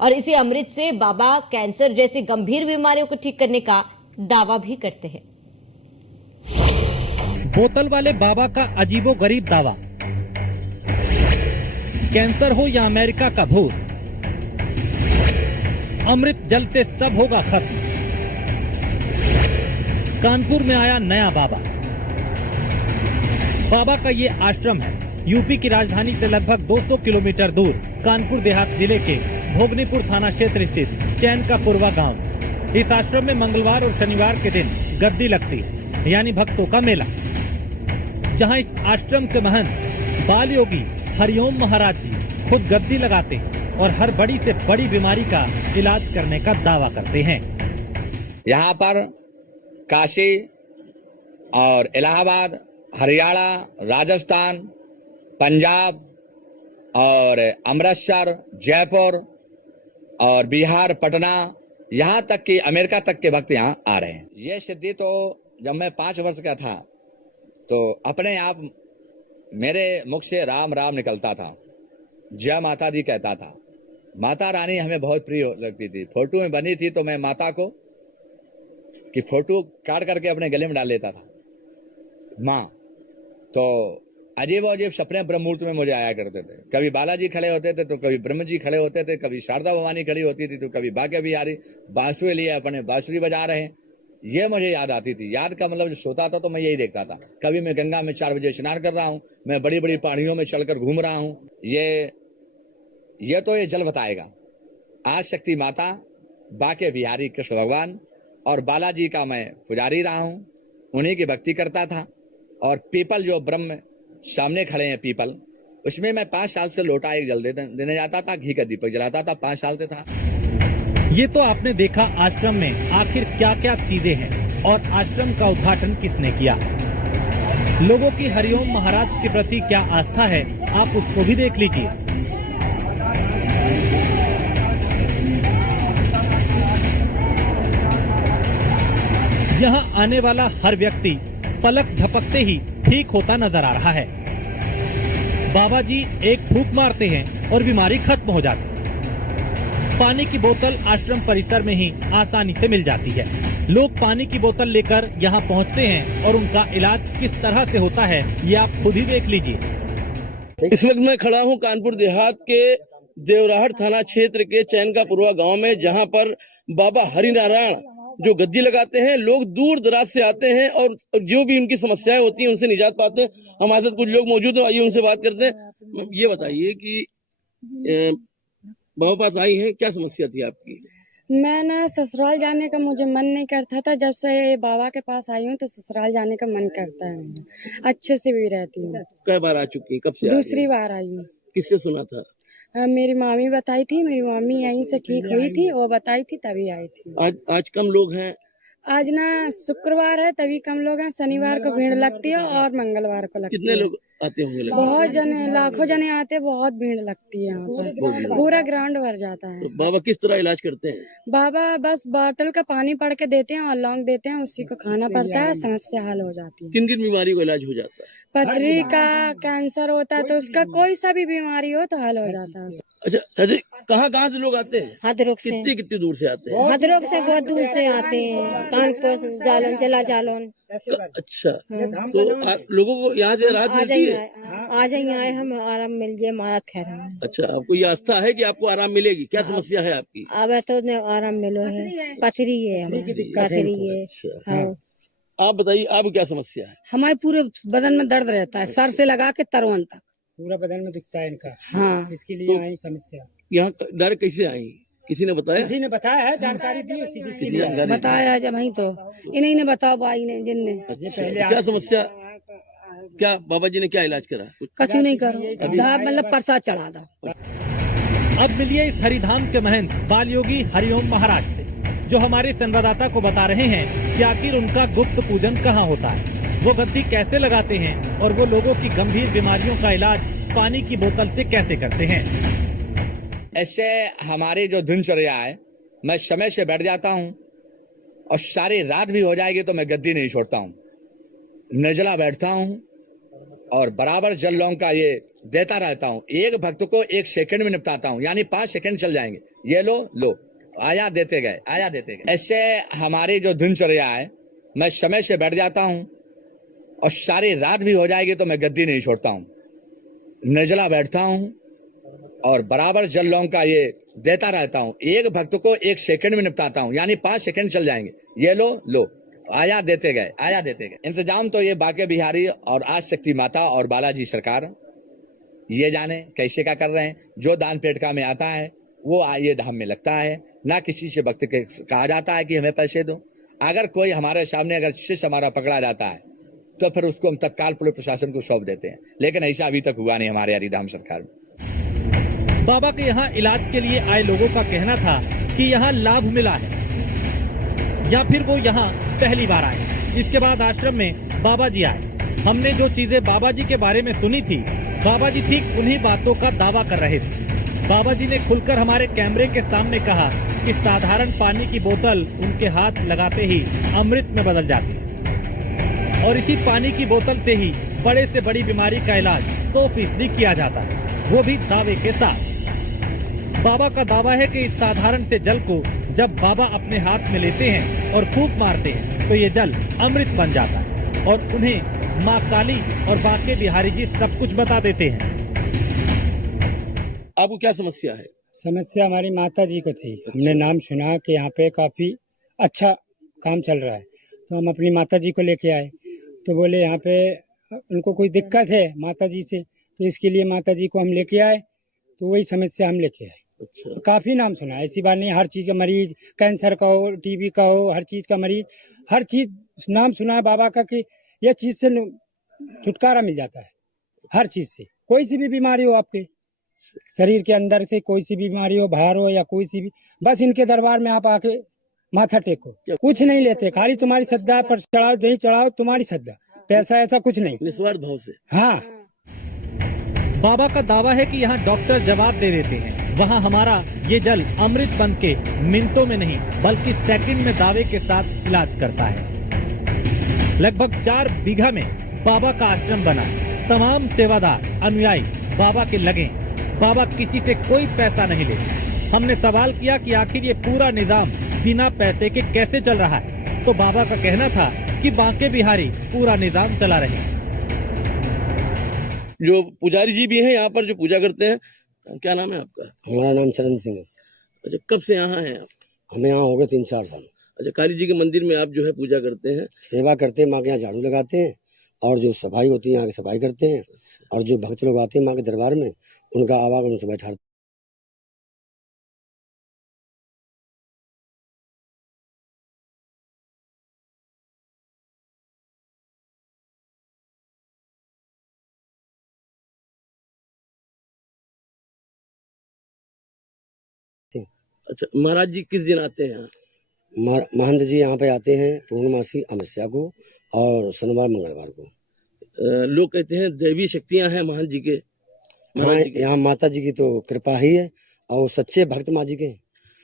और इसी अमृत से बाबा कैंसर जैसी गंभीर बीमारियों को ठीक करने का दावा भी करते हैं। बोतल वाले बाबा का अजीबोगरीब दावा, कैंसर हो या अमेरिका का भूत, अमृत जलते सब होगा खत्म। कानपुर में आया नया बाबा। बाबा का ये आश्रम है यूपी की राजधानी से लगभग 200 किलोमीटर दूर कानपुर देहात जिले के भोगनीपुर थाना क्षेत्र स्थित चैन का पुरवा गांव। इस आश्रम में मंगलवार और शनिवार के दिन गद्दी लगती, यानी भक्तों का मेला, जहां इस आश्रम के महंत बाल योगी हरिओम महाराज जी खुद गद्दी लगाते और हर बड़ी से बड़ी बीमारी का इलाज करने का दावा करते हैं। यहाँ पर काशी और इलाहाबाद, हरियाणा, राजस्थान, पंजाब और अमृतसर, जयपुर और बिहार, पटना, यहाँ तक कि अमेरिका तक के भक्त यहाँ आ रहे हैं। ये सिद्धि तो जब मैं 5 वर्ष का था तो अपने आप मेरे मुख से राम राम निकलता था, जय माता दी कहता था। माता रानी हमें बहुत प्रिय लगती थी। फोटो में बनी थी तो मैं माता को कि फोटो काट करके अपने गले में डाल लेता था माँ। तो अजीब अजीब सपने ब्रह्ममुहूर्त में मुझे आया करते थे। कभी बालाजी खड़े होते थे तो कभी ब्रह्म जी खड़े होते थे, कभी शारदा भवानी खड़ी होती थी तो कभी भाग्य बिहारी बांसुरी लिए अपने बांसुरी बजा रहे हैं। ये मुझे याद आती थी। याद का मतलब जो सोता था तो मैं यही देखता था। कभी मैं गंगा में 4 बजे स्नान कर रहा हूँ, मैं बड़ी बड़ी पहाड़ियों में चलकर घूम रहा हूँ। ये तो ये जल बताएगा। आज शक्ति माता, बाके बिहारी कृष्ण भगवान और बालाजी का मैं पुजारी रहा हूँ, उन्हीं की भक्ति करता था। और पीपल जो ब्रह्म सामने खड़े हैं पीपल, उसमें मैं 5 साल से लोटा एक जल देने जाता था, घी का दीपक जलाता था, 5 साल से था। ये तो आपने देखा आश्रम में आखिर क्या क्या चीजें हैं और आश्रम का उद्घाटन किसने किया। लोगों की हरिओम महाराज के प्रति क्या आस्था है, आप उसको भी देख लीजिए। यहाँ आने वाला हर व्यक्ति पलक झपकते ही ठीक होता नजर आ रहा है। बाबा जी एक फूंक मारते हैं और बीमारी खत्म हो जाती है। पानी की बोतल आश्रम परिसर में ही आसानी से मिल जाती है। लोग पानी की बोतल लेकर यहाँ पहुँचते हैं और उनका इलाज किस तरह से होता है ये आप खुद ही देख लीजिए। इस वक्त मैं खड़ा हूँ कानपुर देहात के देवराहट थाना क्षेत्र के चैन का पुरवा गाँव में, जहाँ पर बाबा हरिनारायण जो गद्दी लगाते हैं। लोग दूर दराज से आते हैं और जो भी उनकी समस्याएं होती हैं उनसे निजात पाते हैं। हमारे साथ कुछ लोग मौजूद हैं, आइए उनसे बात करते हैं। ये बताइए कि बाबा पास आई हैं, क्या समस्या थी आपकी? मैं ना ससुराल जाने का मुझे मन नहीं करता था। जब से बाबा के पास आई हूँ तो ससुराल जाने का मन करता है। अच्छे से भी रहती हूँ। कई बार आ चुकी है? कब से? दूसरी बार आई हूँ। किससे सुना था? मेरी मामी बताई थी। मेरी मामी यहीं से ठीक हुई थी, वो बताई थी तभी आई थी। आज कम लोग हैं? आज ना शुक्रवार है तभी कम लोग हैं। शनिवार को भीड़ लगती है और मंगलवार को लगती है। कितने लोग आते होंगे? बहुत जने, लाखों जने आते हैं। बहुत भीड़ लगती है यहाँ पर, पूरा ग्राउंड भर जाता है। तो बाबा किस तरह इलाज करते हैं? बाबा बस बोतल का पानी पड़ के देते हैं और लौंग देते हैं, उसी को खाना पड़ता है, समस्या हल हो जाती है। किन किन बीमारी को इलाज हो जाता है? पथरी का, कैंसर होता है तो उसका कोई सा भी बीमारी हो तो हल हो जाता है। अच्छा, कहाँ से लोग आते हैं? हदरोग से। कितनी दूर से आते हैं? हदरोग से बहुत दूर से आते हैं। कानपुर, जालौन, जला जालौन। अच्छा, तो लोगों को यहाँ से राहत मिलती है? आ जाएंगे, आए हम आराम मिल जाए, हमारा ठहरा है। अच्छा, आपको ये आस्था है कि आपको आराम मिलेगी? क्या समस्या है आपकी? अब तो आराम मिलो है, पथरी है हमारी, पथरी है। आप बताइए, आपको क्या समस्या है? हमारे पूरे बदन में दर्द रहता है, सर से लगा के तरुण तक पूरा बदन में दिखता है इनका। हाँ, इसके लिए आई समस्या। यहाँ डायरेक्ट कैसे आई? किसी ने बताया? किसी ने बताया है, जानकारी दी उसी बताया जब वही तो इन्हीं ने बताओ भाई ने जिनने। क्या समस्या, क्या बाबा जी ने क्या इलाज करा? कुछ नहीं करो, मतलब प्रसाद चढ़ा दो। अब मिलिए इस हरिधाम के महंत बाल योगी हरिओम महाराज से, जो हमारे संवाददाता को बता रहे हैं कि आखिर उनका गुप्त पूजन कहाँ होता है, वो गद्दी कैसे लगाते हैं और वो लोगों की गंभीर बीमारियों का इलाज पानी की बोतल से कैसे करते हैं। ऐसे हमारी जो दिनचर्या है, मैं समय से बैठ जाता हूँ और सारी रात भी हो जाएगी तो मैं गद्दी नहीं छोड़ता हूँ। निर्जला बैठता हूँ और बराबर जल लौंग का ये देता रहता हूँ। एक भक्त को 1 सेकंड में निपटाता हूँ, यानी 5 सेकंड चल जाएंगे। ये लो आया देते गए। ऐसे हमारी जो दिनचर्या है, मैं समय से बैठ जाता हूँ और सारी रात भी हो जाएगी तो मैं गद्दी नहीं छोड़ता हूँ, निर्जला बैठता हूँ और बराबर जल लौंग का ये देता रहता हूँ। एक भक्त को 1 सेकंड में निपटाता हूँ, यानी 5 सेकंड चल जाएंगे। ये लो आया देते गए। इंतजाम तो ये बांके बिहारी और आज शक्ति माता और बालाजी सरकार ये जाने कैसे क्या कर रहे हैं। जो दान पेटका में आता है वो ये धाम में लगता है। ना किसी से भक्त के कहा जाता है कि हमें पैसे दो। अगर कोई हमारे सामने अगर शिष्य हमारा पकड़ा जाता है तो फिर उसको हम तत्काल पुलिस प्रशासन को सौंप देते हैं, लेकिन ऐसा अभी तक हुआ नहीं हमारे हरिधाम सरकार में। बाबा के यहाँ इलाज के लिए आए लोगों का कहना था कि यहाँ लाभ मिला है, या फिर वो यहाँ पहली बार आए। इसके बाद आश्रम में बाबा जी आए। हमने जो चीजें बाबा जी के बारे में सुनी थी, बाबा जी ठीक उन्हीं बातों का दावा कर रहे थे। बाबा जी ने खुलकर हमारे कैमरे के सामने कहा कि साधारण पानी की बोतल उनके हाथ लगाते ही अमृत में बदल जाती है और इसी पानी की बोतल से ही बड़े से बड़ी बीमारी का इलाज 100% किया जाता है, वो भी दावे के साथ। बाबा का दावा है कि इस साधारण से जल को जब बाबा अपने हाथ में लेते हैं और फूंक मारते हैं तो ये जल अमृत बन जाता है और उन्हें माँ काली और बांके बिहारी जी सब कुछ बता देते हैं। आपको क्या समस्या है? समस्या हमारी माता जी को थी। हमने नाम सुना कि यहाँ पे काफी अच्छा काम चल रहा है, तो हम अपनी माता जी को लेके आए। तो बोले यहाँ पे उनको कोई दिक्कत है माता जी से, तो इसके लिए माता जी को हम लेके आए। तो वही समस्या हम लेके आए। अच्छा, काफी नाम सुना, ऐसी बात नहीं, हर चीज का मरीज, कैंसर का हो, टीबी का हो, हर चीज का मरीज, हर चीज नाम सुना है बाबा का कि यह चीज से छुटकारा मिल जाता है। हर चीज से, कोई सी भी बीमारी हो आपके शरीर के अंदर से, कोई सी बीमारी हो, बाहर हो या कोई सी भी, बस इनके दरबार में आप आके माथा टेको। कुछ नहीं लेते, खाली तुम्हारी श्रद्धा पर चढ़ाओ, नहीं चढ़ाओ तुम्हारी श्रद्धा, पैसा ऐसा कुछ नहीं, निस्वार्थ भाव से। हाँ। बाबा का दावा है कि यहाँ डॉक्टर जवाब दे देते हैं। वहाँ हमारा ये जल अमृत बन के मिनटों में नहीं बल्कि सेकंड में दावे के साथ इलाज करता है। लगभग 4 बीघा में बाबा का आश्रम बना। तमाम सेवादार अनुयायी बाबा के लगे। बाबा किसी से कोई पैसा नहीं लेते। हमने सवाल किया कि आखिर ये पूरा निजाम बिना पैसे के कैसे चल रहा है, तो बाबा का कहना था कि बांके बिहारी पूरा निजाम चला रहे हैं। जो पुजारी जी भी हैं यहाँ पर जो पूजा करते हैं, क्या नाम है आपका? हमारा नाम चरण सिंह है। अच्छा, कब से यहाँ हैं आप? हमें यहाँ हो गए 3-4 साल। अच्छा, काली जी के मंदिर में आप जो है पूजा करते हैं, सेवा करते हैं, माँ के यहाँ झाड़ू लगाते हैं और जो सफाई होती है यहाँ की सफाई करते हैं और जो भक्त लोग आते हैं माँ के दरबार में उनका आवागमन से बैठा। अच्छा, महाराज जी किस दिन आते हैं यहाँ? महंत जी यहाँ पे आते हैं पूर्णमासी अमावस्या को और शनिवार मंगलवार को। लोग कहते हैं दैवी शक्तियाँ हैं महंत जी के। हाँ, यहाँ माता जी की तो कृपा ही है और सच्चे भक्त माँ जी के,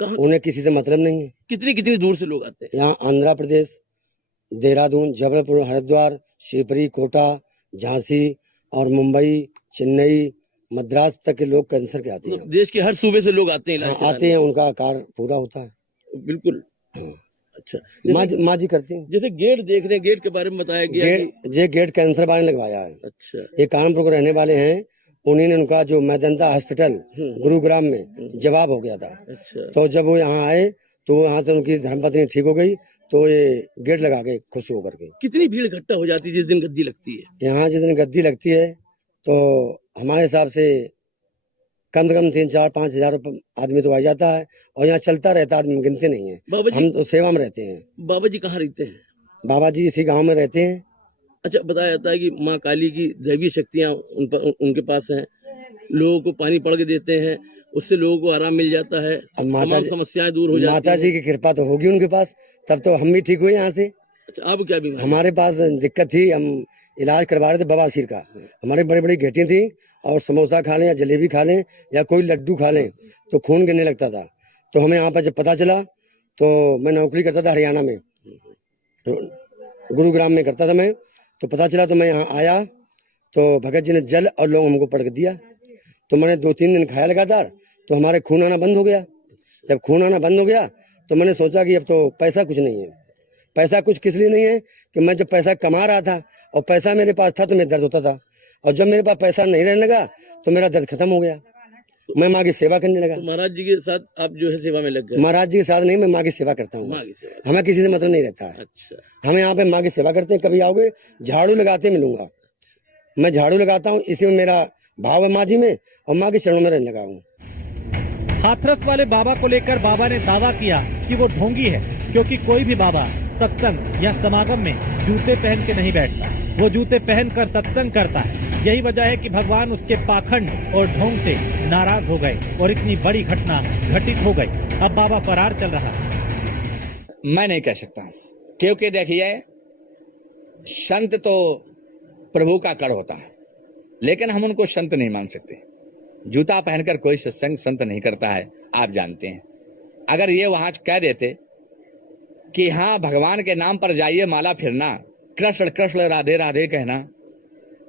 उन्हें किसी से मतलब नहीं है। कितनी दूर से लोग आते हैं यहाँ? आंध्र प्रदेश, देहरादून, जबलपुर, हरिद्वार, शिवपुरी, कोटा, झांसी और मुंबई, चेन्नई, मद्रास तक के लोग कैंसर के आते हैं। देश के हर सूबे से लोग आते हैं इलाज आते हैं, उनका कार्य पूरा होता है। बिल्कुल। अच्छा, माँ जी करती हैं। जैसे गेट देख रहे हैं, गेट के बारे में बताया गया। गेट कैंसर वाले ने लगवाया है। अच्छा, ये कानपुर के रहने वाले हैं, उन्हीं ने उनका जो मैदांता हॉस्पिटल गुरुग्राम में जवाब हो गया था। अच्छा, तो जब वो यहाँ आए तो यहाँ से उनकी धर्मपत्नी ठीक हो गई तो ये गेट लगा के खुश होकर के। कितनी भीड़ इकट्ठा हो जाती है जिस दिन गद्दी लगती है? यहाँ जिस दिन गद्दी लगती है तो हमारे हिसाब से कम से कम 3-4-5 हजार आदमी तो आ जाता है और यहाँ चलता रहता, आदमी गिनते नहीं है। हम तो सेवा में रहते हैं। बाबा जी कहाँ रहते हैं? बाबा जी इसी गांव में रहते हैं। अच्छा, बताया जाता है कि माँ काली की दैवीय शक्तियाँ उनके पास हैं। लोगों को पानी पड़ के देते हैं, उससे लोगों को आराम मिल जाता है, तमाम समस्याएं दूर हो जाती हैं। माता जी की कृपा तो होगी उनके पास, तब तो हम भी ठीक हुए यहाँ से। अच्छा, आप क्या बीमारी? हमारे पास दिक्कत थी, हम इलाज करवा रहे थे बवासीर का। हमारे बड़ी बड़ी घेटियाँ थी और समोसा खा लें या जलेबी खा लें या कोई लड्डू खा लें तो खून गिरने लगता था। तो हमें यहाँ पर जब पता चला, तो मैं नौकरी करता था हरियाणा में, तो गुरुग्राम में करता था मैं, तो पता चला तो मैं यहाँ आया तो भगत जी ने जल और लौंग हमको पड़क दिया। तो मैंने 2-3 दिन खाया लगातार, तो हमारे खून आना बंद हो गया। जब खून आना बंद हो गया तो मैंने सोचा कि अब तो पैसा कुछ नहीं है। पैसा कुछ किस लिए नहीं है कि मैं जब पैसा कमा रहा था और पैसा मेरे पास था तो मेरा दर्द होता था, और जब मेरे पास पैसा नहीं रहने लगा तो मेरा दर्द खत्म हो गया। मैं माँ की सेवा करने लगा। तो महाराज जी के साथ आप जो है सेवा में लग गए? महाराज जी के साथ नहीं, मैं माँ की सेवा करता हूँ। हमें किसी से मतलब नहीं रहता है। अच्छा, हमें यहाँ पे माँ की सेवा करते हैं। कभी आओगे झाड़ू लगाते मिलूंगा। मैं झाड़ू लगाता हूँ, इसी में मेरा भाव है माँ जी में, और माँ के चरणों में रहने लगा हूँ। हाथरस वाले बाबा को लेकर बाबा ने दावा किया कि वो ढोंगी है, क्योंकि कोई भी बाबा सत्संग या समागम में जूते पहन के नहीं बैठता। वो जूते पहनकर सत्संग करता है। यही वजह है कि भगवान उसके पाखंड और ढोंग से नाराज हो गए और इतनी बड़ी घटना घटित हो गई। अब बाबा फरार चल रहा है। मैं नहीं कह सकता, क्योंकि देखिए संत तो प्रभु का कर होता है, लेकिन हम उनको संत नहीं मान सकते। जूता पहनकर कोई सत्संग संत नहीं करता है, आप जानते हैं। अगर ये वहां कह देते कि हाँ भगवान के नाम पर जाइए, माला फिरना, कृष्ण कृष्ण राधे राधे कहना,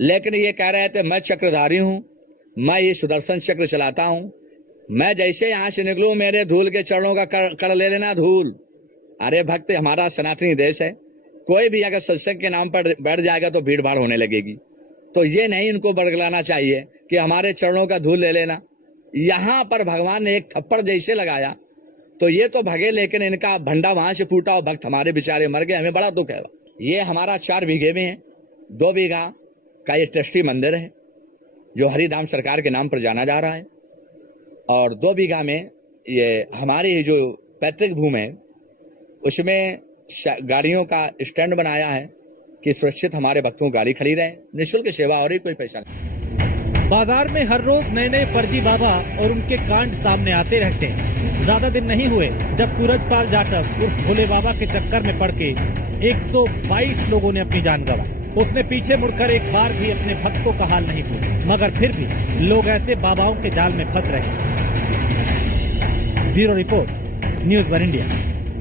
लेकिन ये कह रहे थे मैं चक्रधारी हूं, मैं ये सुदर्शन चक्र चलाता हूं, मैं जैसे यहां से निकलूं मेरे धूल के चरणों का कर ले लेना धूल। अरे भक्त, हमारा सनातनी देश है, कोई भी अगर सत्संग के नाम पर बैठ जाएगा तो भीड़ भाड़ होने लगेगी। तो ये नहीं इनको बरगलाना चाहिए कि हमारे चरणों का धूल ले लेना। यहाँ पर भगवान ने एक थप्पड़ जैसे लगाया तो ये तो भगे, लेकिन इनका भंडा वहां से फूटा और भक्त हमारे बेचारे मर गए। हमें बड़ा दुख है। ये हमारा 4 बीघे में है, 2 बीघा का ये ट्रस्टी मंदिर है जो हरिधाम सरकार के नाम पर जाना जा रहा है, और 2 बीघा में ये हमारी जो पैतृक भूमि है उसमें गाड़ियों का स्टैंड बनाया है कि सुरक्षित हमारे भक्तों गाड़ी खड़ी रहे, निःशुल्क सेवा और ही कोई पैसा नहीं। बाजार में हर रोज नए नए फर्जी बाबा और उनके कांड सामने आते रहते हैं। ज्यादा दिन नहीं हुए जब सूरजपाल जाटव उर्फ भोले बाबा के चक्कर में पड़ के 122 लोगों ने अपनी जान गंवाई। उसने पीछे मुड़कर एक बार भी अपने भक्तों का हाल नहीं पूछा, मगर फिर भी लोग ऐसे बाबाओं के जाल में फंस रहे हैं। Bureau report, news 1 India.